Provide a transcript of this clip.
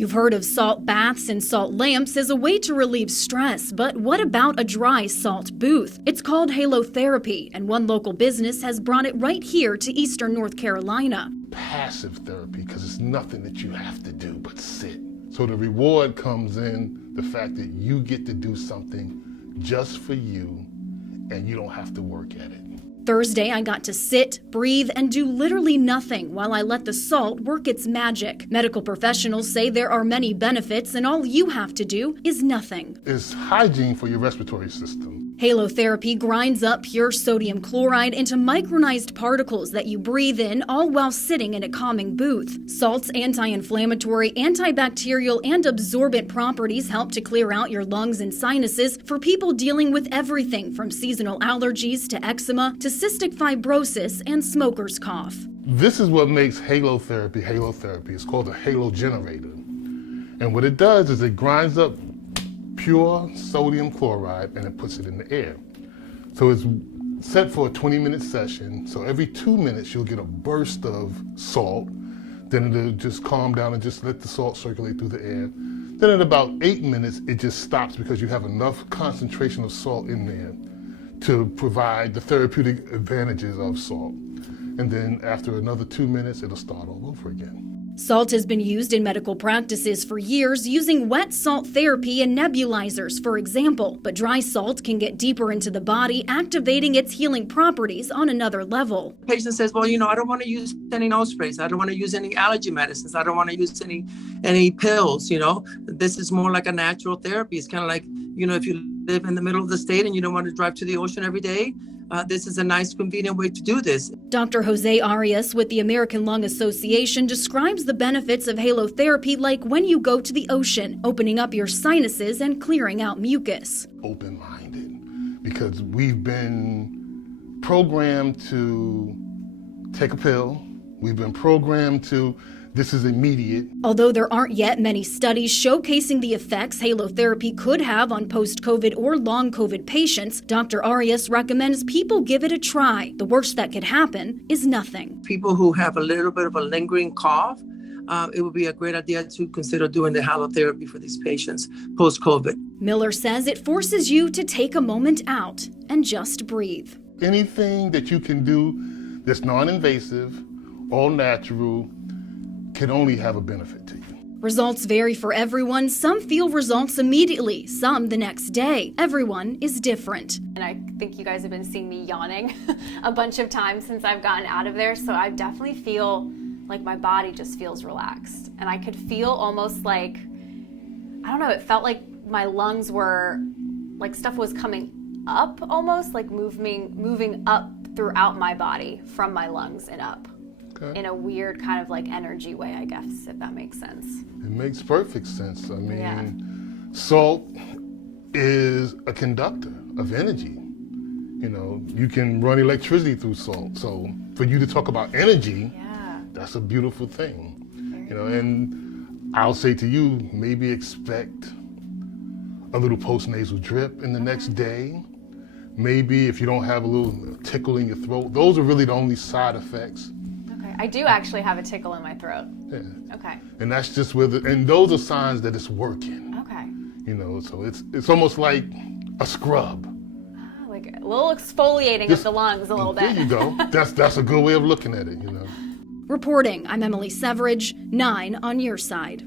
You've heard of salt baths and salt lamps as a way to relieve stress, but what about a dry salt booth? It's called Halotherapy, and one local business has brought it right here to Eastern North Carolina. Passive therapy, because it's nothing that you have to do but sit. So the reward comes in the fact that you get to do something just for you, and you don't have to work at it. Thursday, I got to sit, breathe, and do literally nothing while I let the salt work its magic. Medical professionals say there are many benefits, and all you have to do is nothing. It's hygiene for your respiratory system. Halotherapy grinds up pure sodium chloride into micronized particles that you breathe in, all while sitting in a calming booth. Salt's anti-inflammatory, antibacterial, and absorbent properties help to clear out your lungs and sinuses for people dealing with everything from seasonal allergies to eczema to cystic fibrosis and smoker's cough. This is what makes halotherapy halotherapy. It's called a halo generator. And what it does is it grinds up pure sodium chloride and it puts it in the air. So it's set for a 20-minute session. So every 2 minutes you'll get a burst of salt. Then it'll just calm down and just let the salt circulate through the air. Then at about 8 minutes it just stops because you have enough concentration of salt in there to provide the therapeutic advantages of salt. And then after another 2 minutes, it'll start all over again. Salt has been used in medical practices for years, using wet salt therapy and nebulizers, for example. But dry salt can get deeper into the body, activating its healing properties on another level. The patient says, well, I don't want to use any nose sprays. I don't want to use any allergy medicines. I don't want to use any pills, This is more like a natural therapy. It's kind of like, if you live in the middle of the state and you don't want to drive to the ocean every day, this is a nice, convenient way to do this. Dr. Jose Arias with the American Lung Association describes the benefits of halotherapy like when you go to the ocean, opening up your sinuses and clearing out mucus. Open-minded, because we've been programmed to take a pill. We've been programmed to this is immediate. Although there aren't yet many studies showcasing the effects halotherapy could have on post-COVID or long COVID patients, Dr. Arias recommends people give it a try. The worst that could happen is nothing. People who have a little bit of a lingering cough, it would be a great idea to consider doing the halotherapy for these patients post-COVID. Miller says it forces you to take a moment out and just breathe. Anything that you can do that's non-invasive, all natural, can only have a benefit to you. Results vary for everyone. Some feel results immediately, some the next day. Everyone is different. And I think you guys have been seeing me yawning a bunch of times since I've gotten out of there, so I definitely feel like my body just feels relaxed. And I could feel almost like, it felt like my lungs were, like stuff was coming up almost, like moving up throughout my body from my lungs and up. In a weird kind of like energy way, I guess, if that makes sense. It makes perfect sense. Salt is a conductor of energy. You can run electricity through salt. So for you to talk about energy, that's a beautiful thing. And I'll say to you, maybe expect a little post-nasal drip in the next day. Maybe if you don't have a little tickle in your throat, those are really the only side effects. I do actually have a tickle in my throat. Yeah. Okay. And that's just and those are signs that it's working. Okay. So it's almost like a scrub. Like a little exfoliating of the lungs a little bit. There you go. That's a good way of looking at it, Reporting, I'm Emily Severage, 9 on your side.